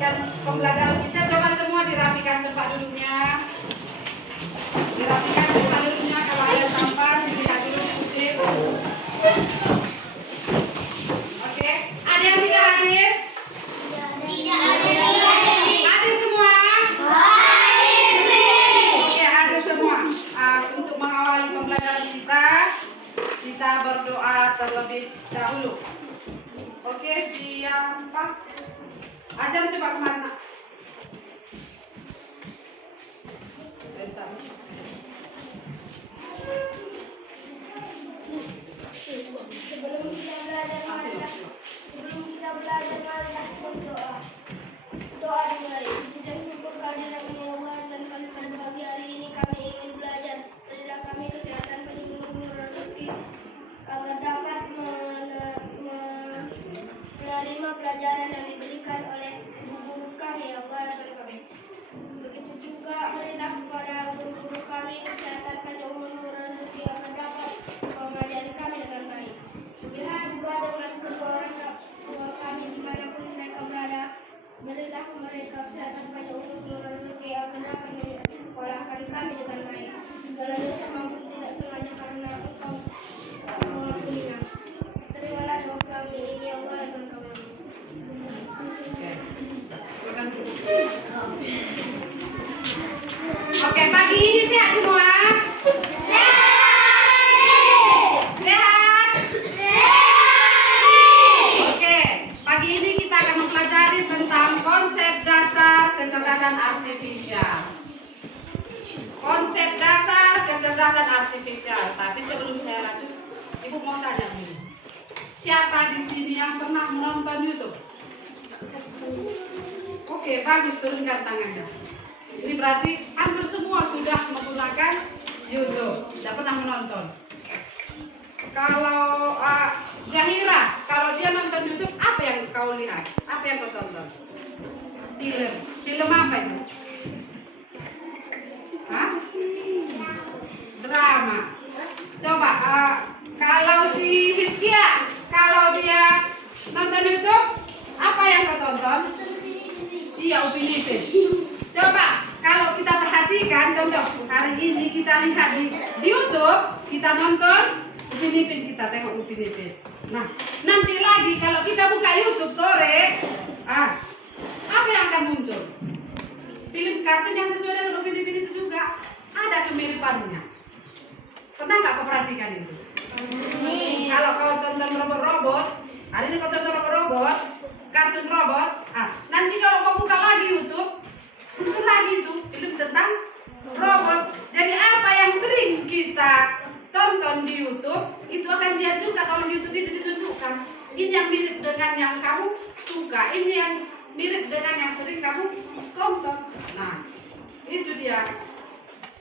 melanjutkan pembelajaran kita. Coba semua dirapikan tempat duduknya. Dirapikan tempat duduknya. Kalau ada sampah dilihat dulu kutip. Oke, ada yang tidak hadir? Tidak ada. Hadir semua? Oke, ada semua. Untuk mengawali pembelajaran kita berdoa terlebih dahulu. Oke, siapa? Ajam coba kemana? Dari sana. Sebelum kita belajar marilah berdoa. Doa dimulai. Puji dan syukur kehadiran Ya Allah dan kami pada pagi hari ini kami ingin belajar. Berilah kami kesehatan, penyembuhan rezeki agar dapat menerima pelajaran yang diberikan oleh guru kami Ya Allah dan kami. Begitu juga berilah kepada guru-guru kami kesehatan, penyembuhan rezeki agar dapat mengajari kami dengan baik. Berilah juga dengan kedua orang tua kami dimanapun mereka berada. Berilah mereka kesehatan pada umur rezeki agar dapat menyekolahkan kami dengan baik. Segala dosa maupun tidak sengaja karena Engkau mengampuninya. Terimalah doa kami ini ya Allah dan kami. Oke, pagi ini sehat semua? Kecerdasan artifisial. Konsep dasar kecerdasan artifisial. Tapi sebelum saya lanjut, Ibu mau tanya dulu. Siapa di sini yang pernah menonton YouTube? Oke, bagus, turunkan tangannya. Ini berarti hampir semua sudah menggunakan YouTube. Sudah pernah menonton. Kalau Zahira, kalau dia nonton YouTube, apa yang kau lihat? Apa yang kau tonton? Film apa itu? Hah? Drama. Coba kalau si Hizkia, kalau dia nonton YouTube, apa yang kau tonton? Iya, Upin Ipin. Coba kalau kita perhatikan, contoh hari ini kita lihat di YouTube, kita nonton Upin Ipin, kita tengok Upin Ipin. Nah, nanti lagi kalau kita buka YouTube sore, apa yang akan muncul? Film kartun yang sesuai dengan Upin Ipin itu juga ada kemiripannya. Pernah nggak kau perhatikan itu? Kalau kau tonton robot-robot, hari ini kau tonton robot-robot, kartun robot, nanti kalau kau buka lagi YouTube, muncul lagi itu film tentang robot. Jadi apa yang sering kita tonton di YouTube, itu akan diajukan oleh YouTube itu ditunjukkan. Ini yang mirip dengan yang kamu suka, ini yang mirip dengan yang sering kamu tonton. Nah, itu dia.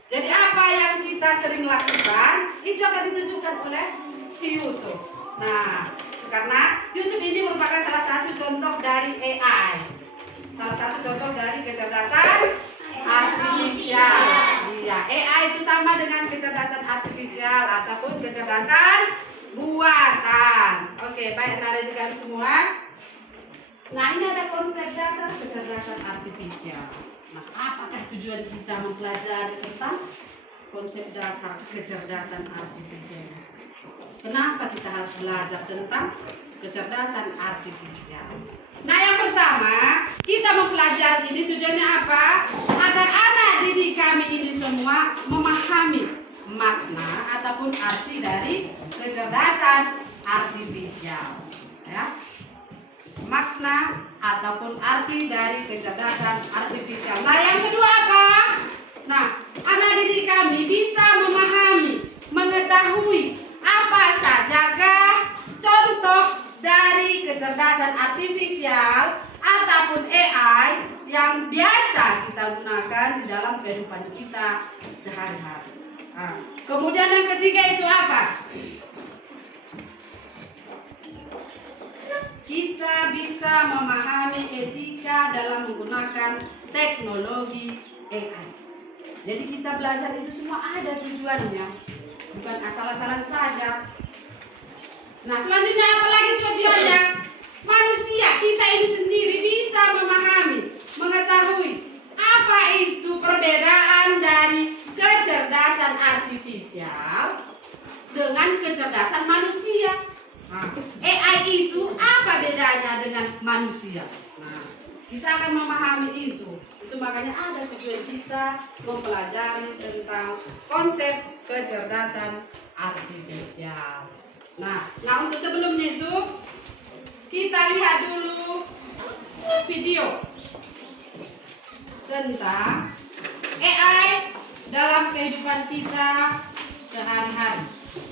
Jadi apa yang kita sering lakukan itu akan ditunjukkan oleh si YouTube. Nah, karena YouTube ini merupakan salah satu contoh dari AI. Salah satu contoh dari kecerdasan artifisial. Iya, AI itu sama dengan kecerdasan artifisial ataupun kecerdasan buatan. Oke, baik, adik-adik semua. Nah, ini ada konsep dasar kecerdasan artifisial. Nah, apakah tujuan kita mempelajari tentang konsep dasar kecerdasan artifisial? Kenapa kita harus belajar tentang kecerdasan artifisial? Nah, yang pertama, kita mempelajari ini tujuannya apa? Agar anak didik kami ini semua memahami makna ataupun arti dari kecerdasan artifisial. Ya. Makna ataupun arti dari kecerdasan artifisial. Nah, yang kedua apa? Nah, anak didik kami bisa memahami, mengetahui apa sajakah contoh dari kecerdasan artifisial ataupun AI yang biasa kita gunakan di dalam kehidupan kita sehari-hari. Nah, kemudian yang ketiga itu apa? Kita bisa memahami etika dalam menggunakan teknologi AI. Jadi kita belajar itu semua ada tujuannya, bukan asal-asalan saja. Nah, selanjutnya apa lagi tujuannya? Manusia kita ini sendiri bisa memahami manusia. Nah, kita akan memahami itu. Itu makanya ada tujuan kita mempelajari tentang konsep kecerdasan artifisial. Nah, untuk sebelumnya itu kita lihat dulu video tentang AI dalam kehidupan kita sehari-hari.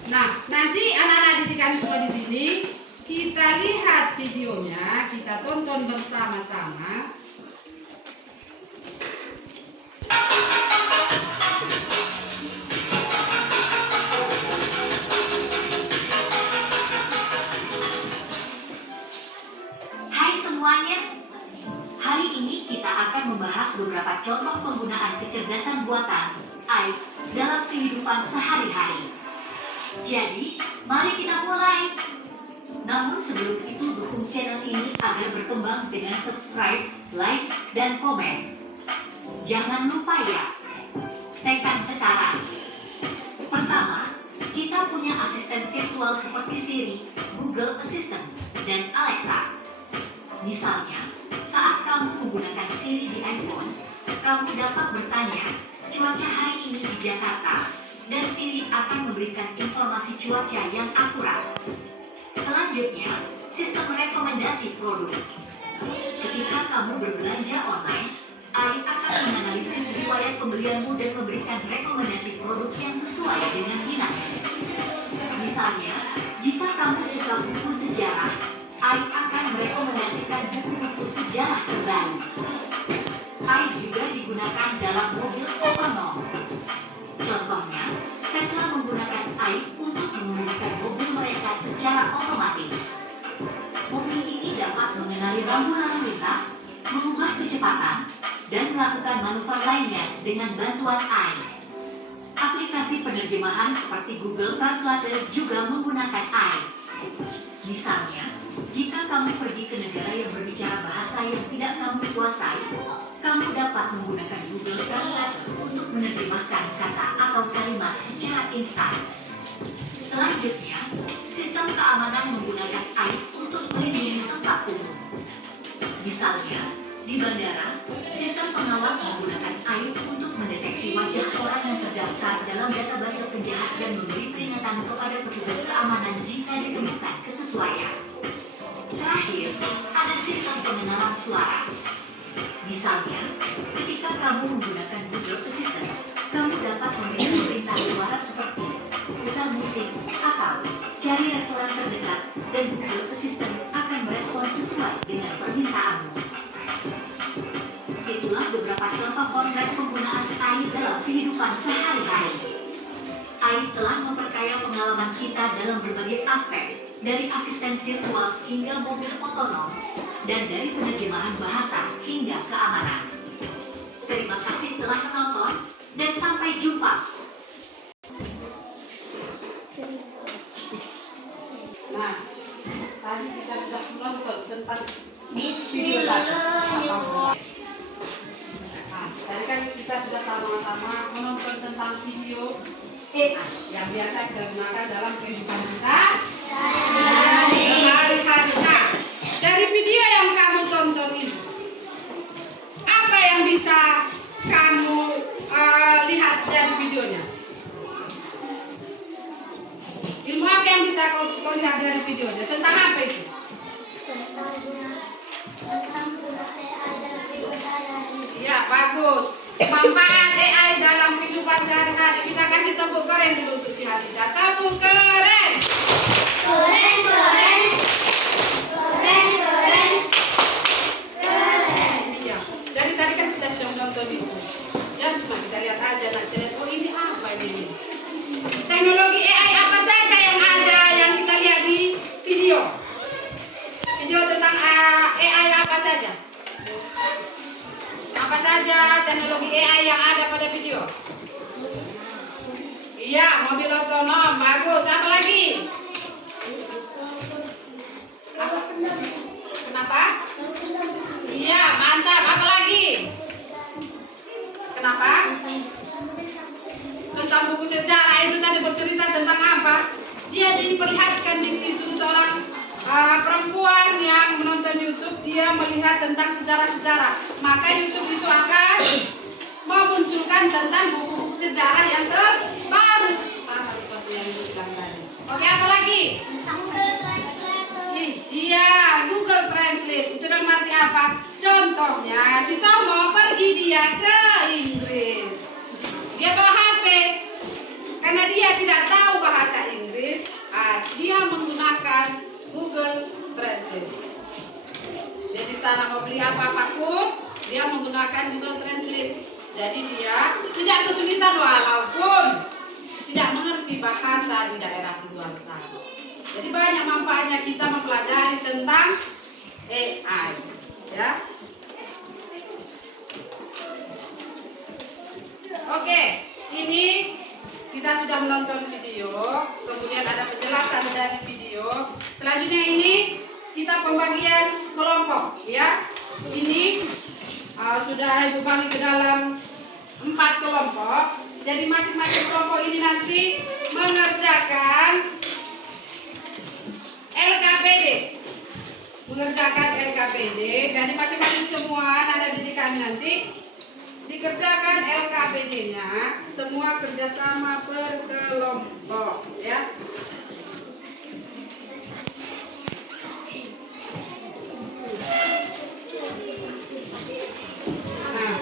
Nah, nanti anak-anak didik kami semua di sini, kita lihat videonya, kita tonton bersama-sama. Hai semuanya, hari ini kita akan membahas beberapa contoh penggunaan kecerdasan buatan AI dalam kehidupan sehari-hari. Jadi, mari kita mulai. Namun sebelum itu dukung channel ini agar berkembang dengan subscribe, like, dan komen. Jangan lupa ya, tekan sekarang. Pertama, kita punya asisten virtual seperti Siri, Google Assistant, dan Alexa. Misalnya, saat kamu menggunakan Siri di iPhone, kamu dapat bertanya, cuaca hari ini di Jakarta, dan Siri akan memberikan informasi cuaca yang akurat. Selanjutnya, sistem rekomendasi produk. Ketika kamu berbelanja online, AI akan menganalisis riwayat pembelianmu dan memberikan rekomendasi produk yang sesuai dengan minatmu. Misalnya, jika kamu suka buku sejarah, AI akan merekomendasikan buku-buku sejarah terbaru. AI juga digunakan dalam mobil otonom. Contohnya, Tesla menggunakan AI untuk mengemudikan mobil mereka secara otomatis. Mobil ini dapat mengenali rambu lalu lintas, mengubah kecepatan, dan melakukan manuver lainnya dengan bantuan AI. Aplikasi penerjemahan seperti Google Translate juga menggunakan AI. Misalnya, jika kamu pergi ke negara yang berbicara bahasa yang tidak kamu kuasai, kamu dapat menggunakan Google Translate untuk menerjemahkan kata atau kalimat secara instan. Selanjutnya, sistem keamanan menggunakan AI untuk melindungi tempat umum. Misalnya, di bandara, sistem pengawas menggunakan AI untuk mendeteksi wajah orang yang terdaftar dalam database penjahat dan memberi peringatan kepada petugas keamanan jika ditemukan kesesuaian. Terakhir, ada sistem pengenalan suara. Misalnya, ketika kamu menggunakan Google Assistant, kamu dapat memberi perintah suara seperti putar musik atau cari restoran terdekat, dan Google Assistant akan merespons sesuai dengan permintaanmu. Itulah beberapa contoh konkret penggunaan AI dalam kehidupan sehari-hari. AI telah memperkaya pengalaman kita dalam berbagai aspek, dari asisten virtual hingga mobil otonom, dan dari penerjemahan bahasa hingga keamanan. Terima kasih telah menonton, dan sampai jumpa. Nah, tadi kita sudah menonton tentang Bismillahirrahmanirrahim. Nah, tadi kan kita sudah sama-sama menonton tentang video AI yang biasa digunakan dalam kehidupan kita sehari-hari. Nah, dari video yang kamu tonton itu, apa yang bisa kamu lihat dari videonya? Ilmu apa yang bisa kau lihat dari videonya? Tentang apa itu? Tentang guna AI dalam kehidupan sehari-hari. Iya, bagus. Manfaat AI dalam kehidupan sehari-hari. Kita kasih tepuk keren dulu untuk si Hadijah. Tepuk keren. Keren, keren, keren, keren, keren. Iya. Dari tadi kan kita sudah menonton itu. Jangan cuma kita lihat aja nanti. Oh, ini apa ini? Teknologi AI apa saja yang ada yang kita lihat di video? Video tentang AI apa saja? Apa saja teknologi AI yang ada pada video? Iya, mobil otonom, bagus. Apa lagi? Apa? Kenapa? Iya, mantap. Apa lagi? Kenapa? Tentang buku sejarah itu tadi bercerita tentang apa? Dia diperlihatkan di situ seorang perempuan yang menonton YouTube dia melihat tentang sejarah-sejarah, maka YouTube itu akan memunculkan tentang buku-buku sejarah yang terbaru, sama seperti yang dibilang tadi. Oke, apa lagi? Google Translate. Iya, Google Translate. Itu dalam arti apa? Contohnya, si Somo pergi dia ke Inggris. Dia bawa HP. Karena dia tidak tahu bahasa Inggris, dia menggunakan Google Translate. Jadi sana mau beli apapun, dia menggunakan Google Translate. Jadi dia tidak kesulitan walaupun tidak mengerti bahasa di daerah luar sana. Jadi banyak manfaatnya kita mempelajari tentang AI, ya. Oke, ini kita sudah menonton video, kemudian ada penjelasan dari video. Selanjutnya ini kita pembagian kelompok, ya. Ini sudah Ibu bagi ke dalam 4 kelompok. Jadi masing-masing kelompok ini nanti mengerjakan LKPD. Jadi masing-masing semua anak didik kami nanti dikerjakan LKPD-nya, semua kerjasama per kelompok, ya. Nah,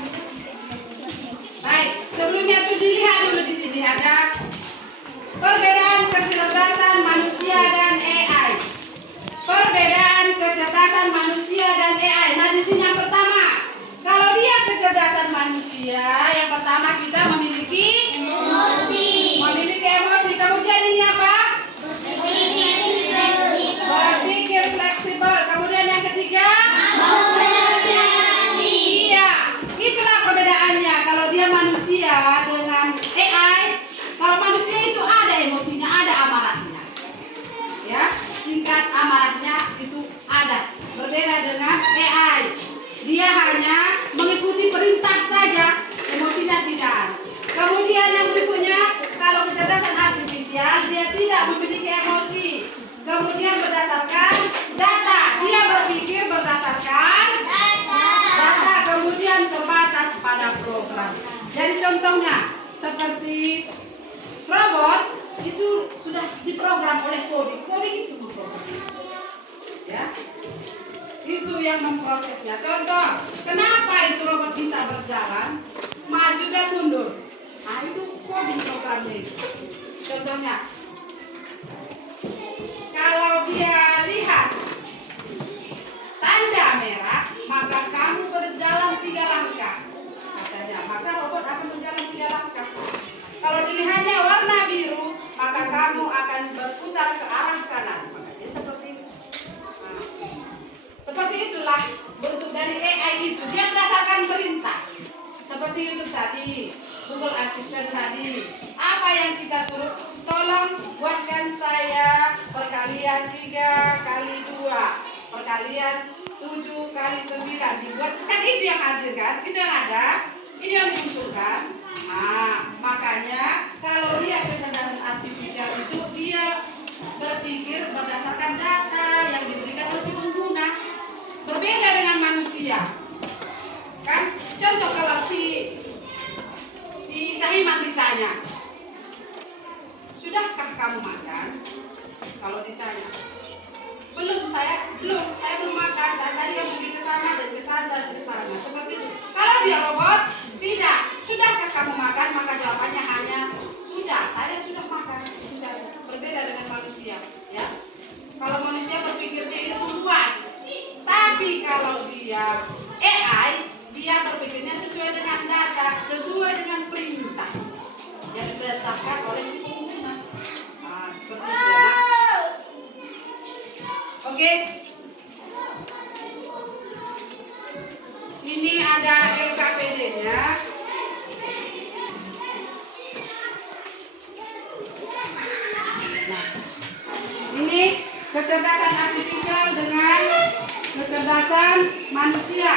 baik. Sebelumnya tuh dilihat dulu di sini ada perbedaan kecerdasan manusia dan AI. Perbedaan kecerdasan manusia dan AI. Nah, di sini yang pertama, kalau dia kecerdasan manusia, yang pertama kita memiliki emosi. Memiliki emosi. Kemudian ini apa? Berpikir fleksibel. Kemudian yang ketiga, iya. Itulah perbedaannya. Kalau dia manusia dengan AI, kalau manusia itu ada emosinya, ada amarahnya, ya, tingkat amarahnya itu ada. Berbeda dengan AI, dia hanya mengikuti perintah saja, emosinya tidak. Kemudian yang berikutnya, kalau kecerdasan artifisial, dia tidak memiliki emosi. Kemudian berdasarkan data, dia berpikir berdasarkan data, kemudian terbatas pada program. Jadi contohnya seperti robot itu sudah diprogram oleh coding itu memprogram, ya, itu yang memprosesnya. Contoh, kenapa itu robot bisa berjalan maju dan mundur? Nah, itu coding programnya itu. Contohnya, kalau dia lihat tanda merah, maka kamu berjalan 3 langkah, katanya. Maka robot akan berjalan 3 langkah. Kalau dilihatnya warna biru, maka kamu akan berputar ke arah kanan. Makanya seperti itu. Nah, seperti itulah bentuk dari AI itu. Dia berdasarkan perintah. Seperti YouTube tadi, Google Assistant tadi. Apa yang kita suruh? Tolong buatkan saya perkalian 3 kali 2, perkalian 7 kali 9. Dibuat, kan itu yang hadir kan? Itu yang ada, ini yang dimunculkan. Nah, makanya kalau dia kecerdasan artifisial itu dia berpikir berdasarkan data yang diberikan oleh si pengguna. Berbeda dengan manusia. Kan? Contoh kalau si Saiman ditanya, "Sudahkah kamu makan?" Kalau ditanya, belum, saya belum makan. Saya tadi kan pergi ke sana dan ke sana dan ke sana." Seperti itu. Kalau dia robot, tidak. "Sudahkah kamu makan?" Maka jawabannya hanya sudah. Saya sudah makan. Itu saja. Berbeda dengan manusia, ya. Kalau manusia berpikirnya itu luas. Tapi kalau dia AI, dia berpikirnya sesuai dengan data, sesuai dengan perintah yang diperintahkan oleh si pengguna. Nah, seperti itu, ya. Oke. Ini ada LKPD-nya. Nah, ini kecerdasan artifisial dengan kecerdasan manusia.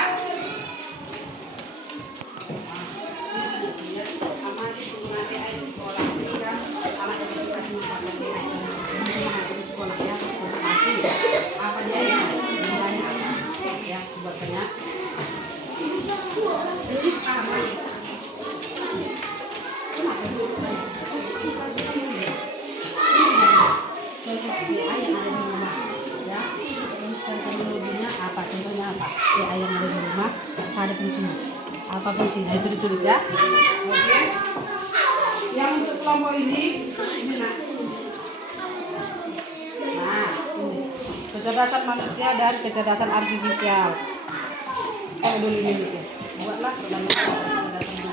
Teknologinya apa? Contohnya apa? AI yang ada di rumah ada fungsinya. Apa fungsinya? Itu ditulis ya. Oke. Yang untuk kelompok ini nak. Nah, ini kecerdasan manusia dan kecerdasan artifisial. Dulu ini buatlah kecerdasan manusia.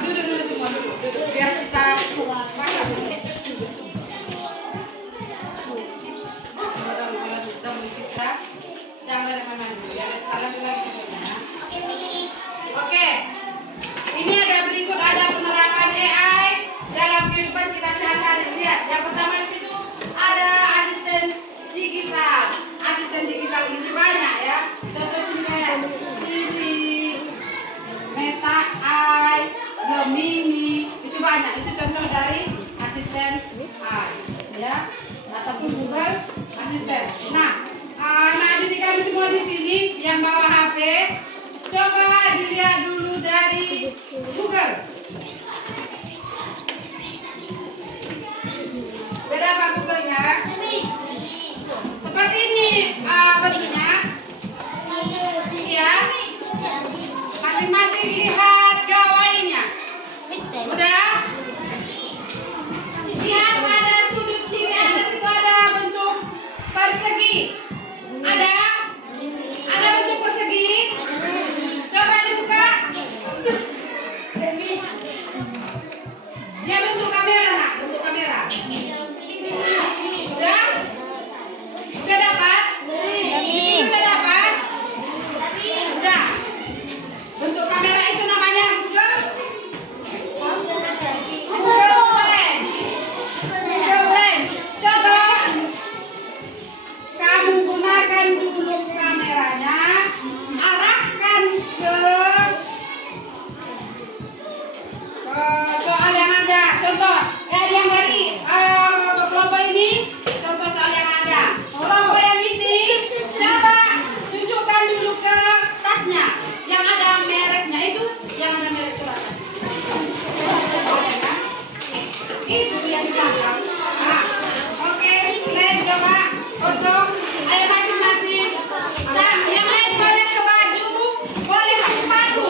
Duduk dulu semua dulu, duduk biar kita paham. Sudah mengisi kita, jangan ada mana dulu ya, kalian lagi ya. Oke, ini ada berikut ada penerapan AI dalam kehidupan kita sehari-hari. Lihat, yang pertama di situ ada asisten digital. Asisten digital ini banyak ya. Contoh Siri, Meta AI, Gemini, itu banyak. Itu contoh dari asisten AI, ya, ataupun Google Asisten. Nah, adik kami semua di sini yang bawa HP, coba dilihat dulu dari Google. Beda apa Google-nya? Seperti ini bentuknya. Iya. Masing-masing lihat gawainya. Udah? Lihat pada sudut kiri atas itu ada bentuk persegi. Ada? Ada bentuk persegi? Coba dibuka. Dia bentuk kamera, nak. Bentuk kamera. Udah? Udah dapat? Di sini udah dapat? Udah. Bentuk kamera itu namanya Google Lens. Google Lens. Coba kamu gunakan dulu kameranya, arahkan ke soal yang ada. Contoh, yang dari kelompok ini, contoh soal yang ada. Kelompok yang ini, coba tunjukkan dulu ke tasnya. Yang ada mereknya itu, yang ada merek coba tas. Itu yang belakang. Nah, oke, Len coba, Ojo, ayo masing-masing. Nah, yang lain boleh ke baju, boleh ke sepatu.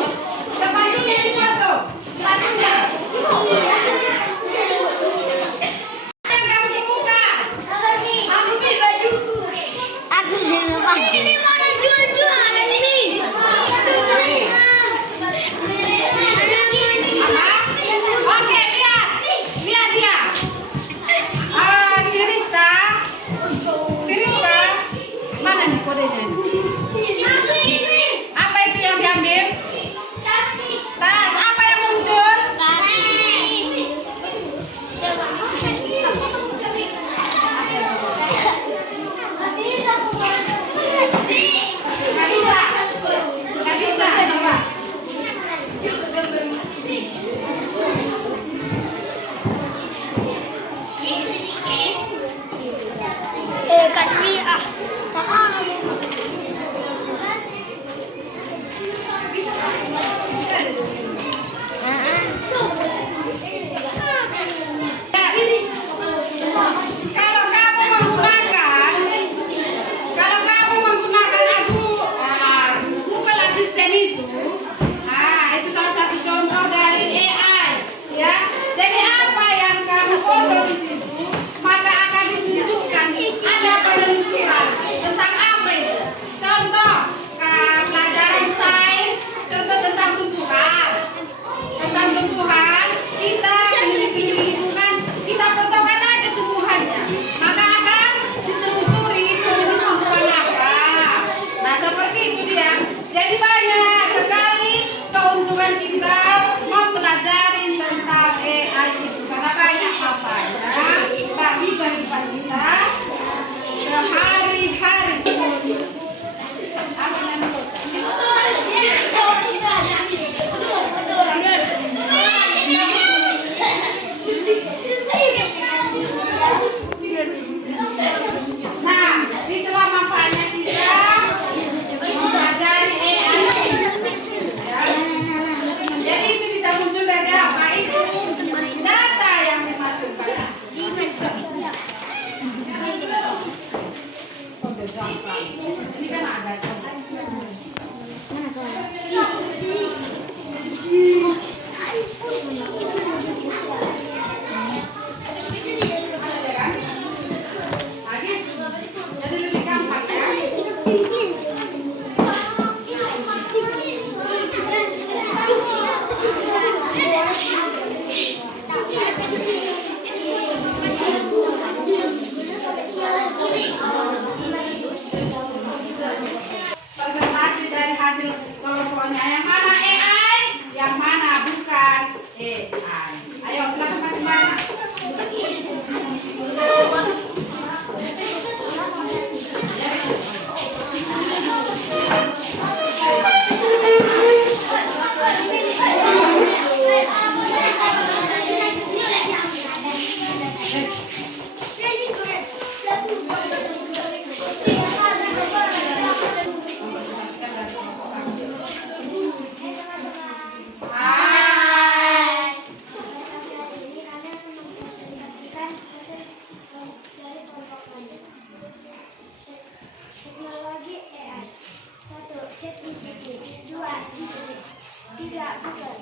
3. Google.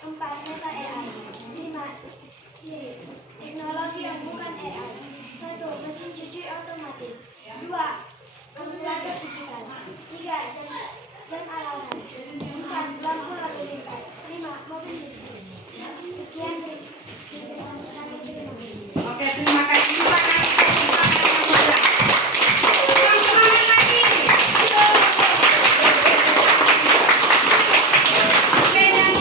4. Meta AI. 5. Siri. Teknologi yang bukan AI. 1. Mesin cuci otomatis. 2. Kalkulator digital. 3. Jam alarm. 4. Lampu lalu lintas. 5. Mobil listrik. Sekian presentasi kami. Terima kasih. Oke, terima kasih. Semangat lagi. Oke, dan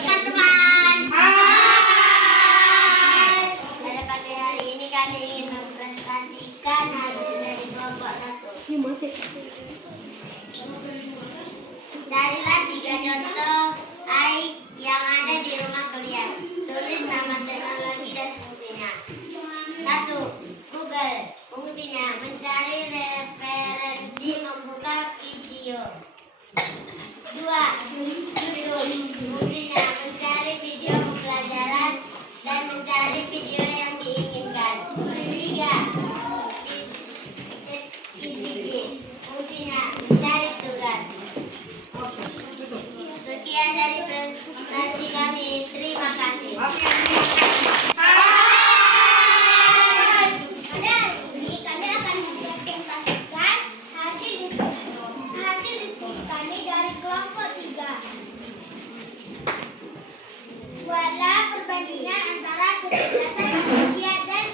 Teman-teman, Hai. pada pagi hari ini kami ingin mempresentasikan hasil dari kelompok 1. Carilah 3 contoh AI yang ada di rumah kalian. Tulis nama teknologi dan fungsinya. 1. Google. Fungsinya mencari referensi membuka video. 2. YouTube. Fungsinya mencari video pembelajaran dan mencari video yang diinginkan. 3. ICT. Fungsinya mencari tugas. Sekian dari presentasi kami. Terima kasih. Oke, terima kasih. Hai. Pada hari ini kami akan mempresentasikan hasil diskusi kami dari kelompok 3. Buatlah perbandingan antara kecerdasan manusia dan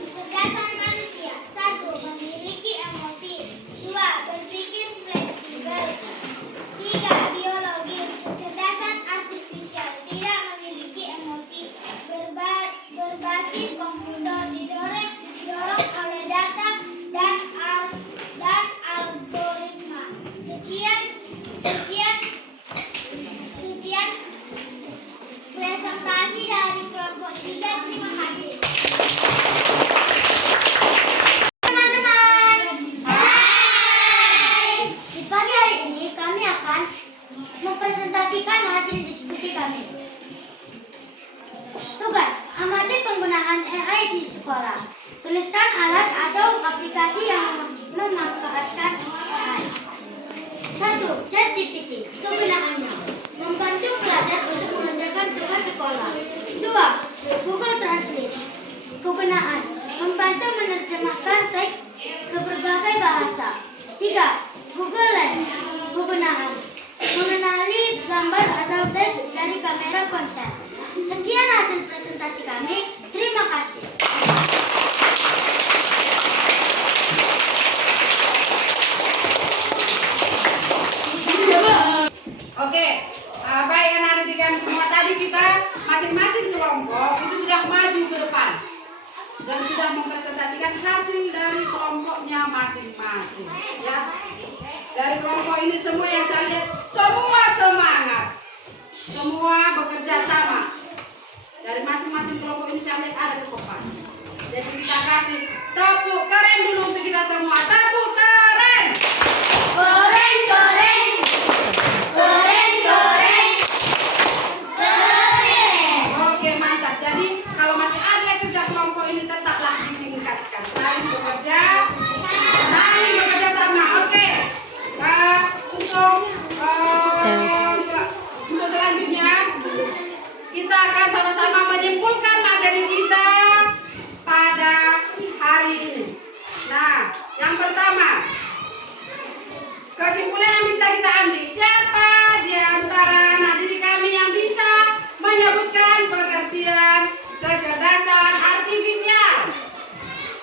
kecerdasan manusia. 1. Memiliki emosi. 2. Berpikir fleksibel. 3. Biologis. Kecerdasan artifisial. Tidak memiliki emosi. Berbasis komputer. Didorong oleh data dan algoritma. Sekian presentasi dari kelompok 3. Terima kasih. Teman-teman, hai. Di pagi hari ini kami akan mempresentasikan hasil diskusi kami. Tugas, amati penggunaan AI di sekolah. Tuliskan alat atau aplikasi yang memanfaatkan AI. 1. ChatGPT. Kegunaannya membantu pelajar untuk mengerjakan tugas sekolah. 2. Google Translate. Kegunaan membantu menerjemahkan teks ke berbagai bahasa. 3. Google Lens. Kegunaan mengenali gambar atau teks dari kamera ponsel. Sekian hasil presentasi kami. Terima kasih. Oke, baik anak-anak di kami semua, tadi kita masing-masing kelompok itu sudah maju ke depan dan sudah mempresentasikan hasil dari kelompoknya masing-masing. Ya, dari kelompok ini semua yang saya lihat semua semangat, semua bekerja sama. Dari masing-masing kelompok ini saya lihat ada kekompakan. Jadi kita kasih tepuk keren dulu untuk kita semua. Tepuk keren. Keren, keren. Keren, keren. Keren. Oke, mantap. Jadi kalau masih ada kerja kelompok ini tetaplah ditingkatkan. Saling bekerja sama. Oke. Untuk selanjutnya kita akan sama-sama menyimpulkan materi kita pada hari ini. Nah, yang pertama, kesimpulan yang bisa kita ambil, siapa di antara anak didik kami yang bisa menyebutkan pengertian kecerdasan artifisial?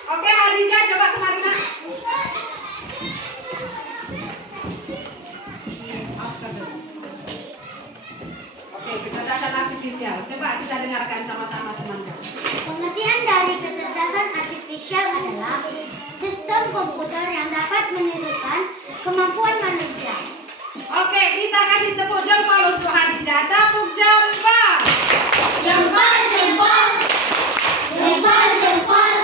Oke, Hadijah, coba kemari, Nak. Oke, kecerdasan artifisial. Coba kita dengarkan sama-sama, teman-teman. Pengertian dari kecerdasan artifisial adalah sistem komputer yang dapat menirukan kemampuan manusia. Oke, kita kasih tepuk jempol untuk Hadijah. Tepuk jempol. Jempol, jempol. Jempol, jempol.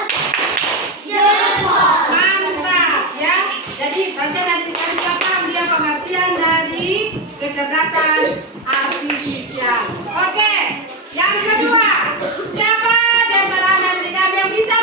Jempol. Mantap, ya. Jadi nanti kita paham dia pengertian dari kecerdasan artifisial. Oke, yang kedua, siapa di antara anak didik kami yang bisa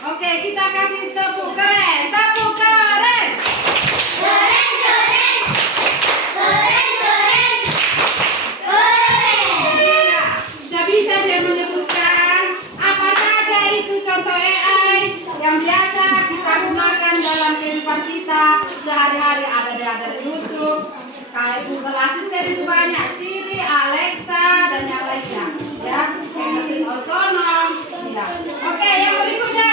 Oke, kita kasih tepuk keren. Tepuk keren. Keren, keren. Keren, keren. Keren. Ya, sudah bisa dia menyebutkan apa saja itu contoh AI yang biasa kita gunakan dalam kehidupan kita sehari-hari. Ada di YouTube, kayak Google Assistant itu banyak, Siri, Alexa dan yang lainnya. Ya, kayak mesin otonom. Ya. Oke, yang berikutnya.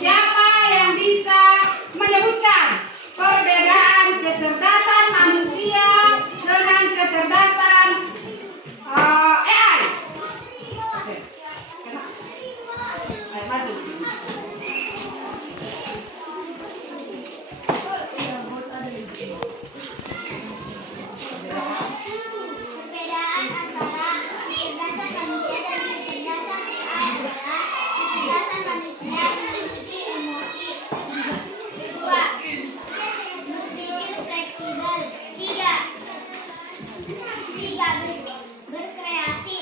Siapa yang bisa menyebutkan perbedaan kecerdasan manusia dengan kecerdasan AI? Oke. Ayo maju. Perbedaan antara kecerdasan manusia dan kecerdasan AI adalah kecerdasan manusia memiliki emosi. 2. Berpikir fleksibel. 3. Berkreasi.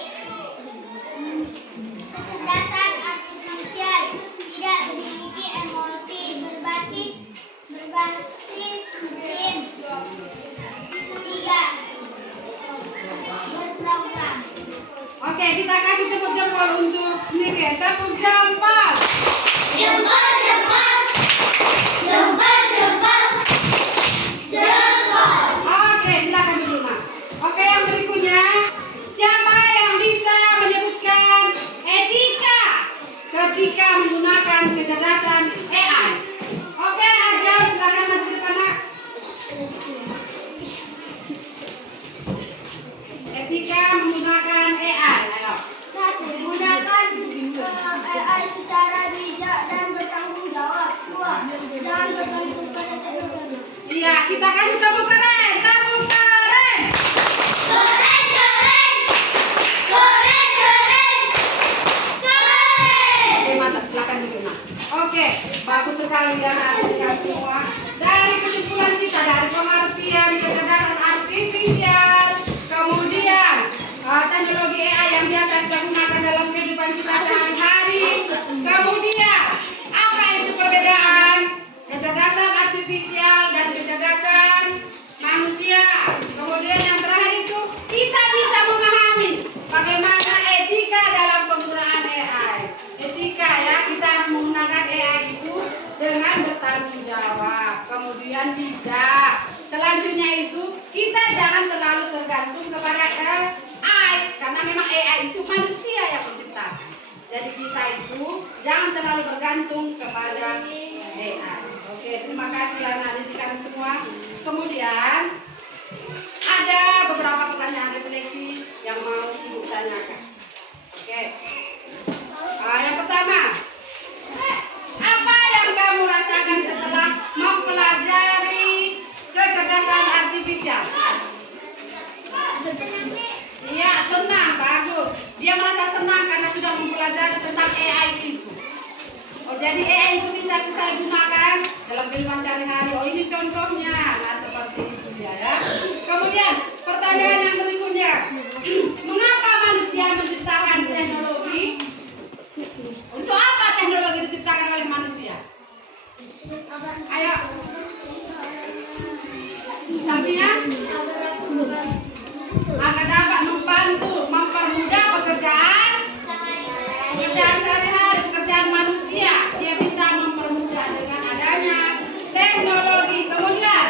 Kecerdasan artifisial tidak memiliki emosi, berbasis mesin. 3. Berprogram. Oke, kita kasih tepuk jempol untuk Sneaker. Tepuk jempol. Jempol, jempol. Jempol, jempol. Jempol. Oke, silakan dulu, Mak. Oke, yang berikutnya. Siapa yang bisa menyebutkan etika ketika menggunakan kecerdasan AI? Oke, Aja, silakan maju ke depan, Nak. Etika menggunakan AI. Ayo. 1. Gunakan AI secara bijak dan bertanggung jawab. 2. Jangan bergantung pada teknologi. Iya, kita kasih tepuk keren. Tepuk keren. Keren, keren. Keren, keren. Keren. Oke, mantap. Silakan dulu, Nak. Oke, bagus sekali ya anak-anak semua. Dari kesimpulan kita dari pengertian kecerdasan artifisial, kemudian teknologi AI yang biasa kita gunakan dalam kehidupan kita sehari-hari, kemudian apa itu perbedaan kecerdasan artifisial dan kecerdasan manusia, kemudian yang terakhir itu kita bisa memahami bagaimana etika dalam penggunaan AI. Etika ya, kita harus menggunakan AI itu dengan bertanggung jawab, kemudian bijak. Selanjutnya itu kita jangan terlalu tergantung kepada AI, karena memang AI itu manusia yang mencipta. Jadi kita itu jangan terlalu bergantung kepada AI. Oke, terima kasih anak didik kami semua. Kemudian ada beberapa pertanyaan refleksi yang mau Ibu tanyakan. Oke. Yang pertama, apa yang kamu rasakan setelah mempelajari kecerdasan artifisial? Iya, senang, bagus. Dia merasa senang karena sudah mempelajari tentang AI itu. Oh, jadi AI itu bisa saya gunakan dalam kehidupan sehari-hari. Oh, ini contohnya. Nah, seperti itu dia ya. Kemudian, pertanyaan yang berikutnya. Mengapa manusia menciptakan teknologi? Untuk apa teknologi diciptakan oleh manusia? Ayo. Sampingnya? Agar dapat membantu, mempermudah pekerjaan sehari-hari, pekerjaan manusia. Dia bisa mempermudah dengan adanya teknologi. Kemudian,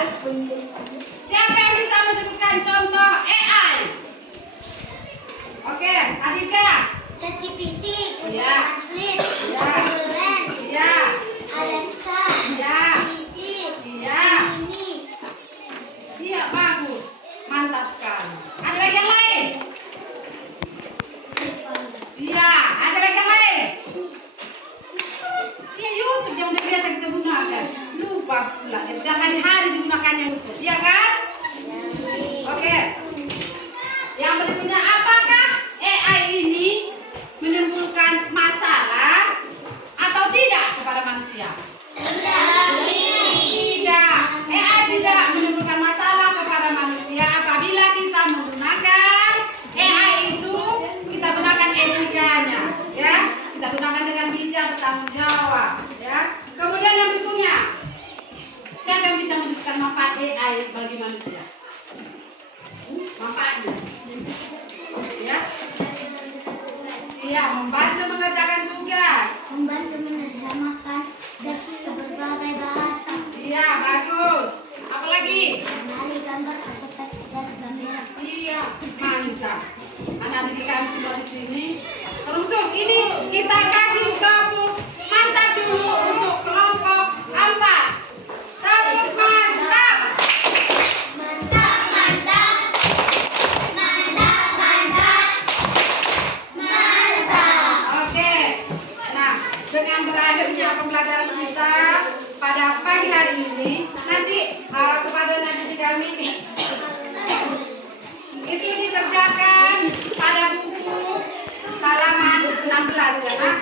siapa yang bisa menyebutkan contoh AI? Oke, Adika. ChatGPT, Google Ya. Translate, Ya. Google Lens, Ya, Alexa, ya, Siri, ya. Gemini. Iya, bagus. Mantap sekali. Ada lagi yang lain? Iya, ada lagi yang lain? Iya, YouTube yang udah biasa kita gunakan. Lupa pula, udah hari-hari digunakannya YouTube. Iya kan? Oke. Yang berikutnya, apakah AI ini menimbulkan masalah bertanggung jawab, ya. Kemudian yang berikutnya, siapa yang bisa menunjukkan manfaat AI bagi manusia? Manfaatnya, ya. Iya, membantu mengerjakan tugas. Membantu menerjemahkan teks ke berbagai bahasa. Iya, bagus. Apalagi? Mengenali gambar atau teks dan kamera. Iya, mantap. Anak-anak kami semua di sini. Khusus ini kita kasih tepuk mantap dulu untuk kelompok 4. Tepuk mantap. Mantap, mantap. Mantap, mantap. Mantap. Oke. Nah, dengan berakhirnya pembelajaran kita pada pagi hari ini, nanti kepada anak-anak kami itu dikerjakan pada buku halaman 16 ya, Nak.